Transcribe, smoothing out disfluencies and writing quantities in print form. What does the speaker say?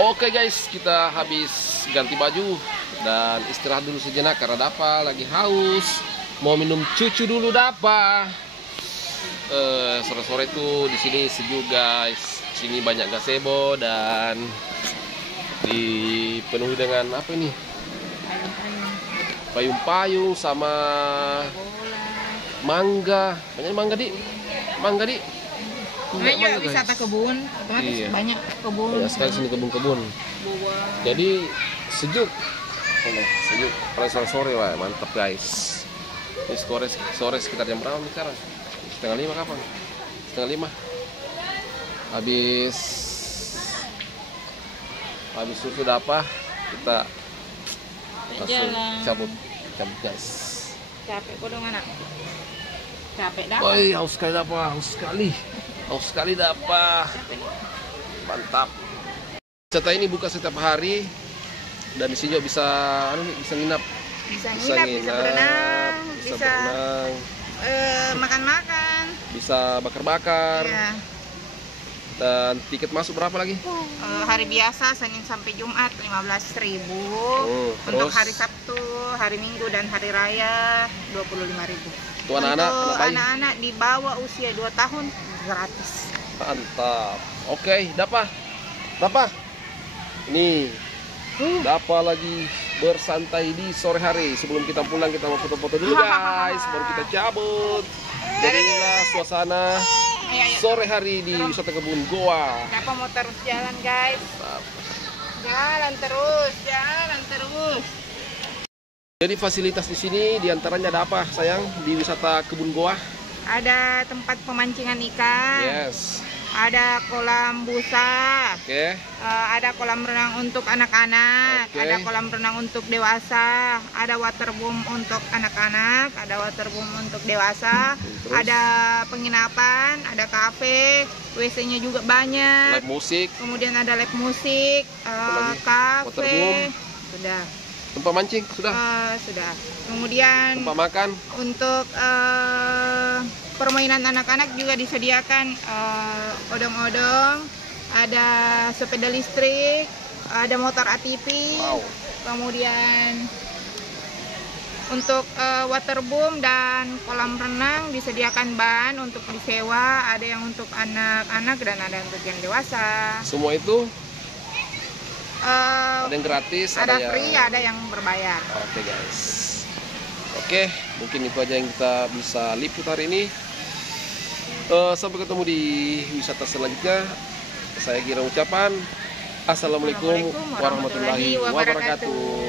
Oke guys, kita habis ganti baju dan istirahat dulu sejenak karena Dapa lagi haus. Mau minum cucu dulu Dapa. Sore-sore itu di sini sejuk guys. Sini banyak gazebo dan dipenuhi dengan apa ini? Payung-payung sama mangga. Banyak mangga di. Mangga di. Banyak wisata kebun, otomatis iya. banyak kebun. Banyak sekali sini kebun-kebun. Jadi sejuk. Sejuk. Pada sore-sore wah, mantap guys. Ini sore sekitar jam berapa nih sekarang? 4:30 kapan? 4:30. Habis susu Dapa kita langsung cabut guys. Capek kok dong anak. Capek dah. Woi, haus sekali Dapa, haus sekali. Haus sekali Dapa. Mantap. Wisata ini buka setiap hari dan di sini juga bisa bisa nginap. Bisa berenang, bisa makan-makan, bisa bakar-bakar. iya. Dan tiket masuk berapa lagi? Hari biasa Senin sampai Jumat 15.000. Untuk terus? hari Sabtu, hari Minggu dan hari Raya 25.000. Untuk anak-anak di bawah usia 2 tahun gratis. Mantap. Oke, Dapa. Ini Dapa lagi bersantai di sore hari. Sebelum kita pulang kita mau foto-foto dulu guys, baru kita cabut. Jadi inilah suasana sore hari di wisata kebun goa. Dapa mau terus jalan guys. Jalan terus. Jadi fasilitas di sini diantaranya ada apa sayang di wisata kebun goa? Ada tempat pemancingan ikan. Yes. Ada kolam busa. Oke. Ada kolam renang untuk anak-anak. Oke. Ada kolam renang untuk dewasa. Ada waterboom untuk anak-anak. Ada waterboom untuk dewasa. Terus? Ada penginapan. Ada kafe. WC-nya juga banyak. Live musik. Kemudian ada live musik. Kafe. Waterboom. Sudah. Tempat mancing sudah. Sudah. Kemudian Tempat makan. untuk permainan anak-anak juga disediakan odong-odong, ada sepeda listrik, ada motor ATV. Wow. Kemudian untuk waterboom dan kolam renang disediakan ban untuk disewa, ada yang untuk anak-anak dan ada untuk yang dewasa. Semua itu ada yang gratis, ada yang free, ada yang berbayar. Oke guys. Oke, mungkin itu aja yang kita bisa liput hari ini. Sampai ketemu di wisata selanjutnya. Saya kira ucapan Assalamualaikum warahmatullahi wabarakatuh.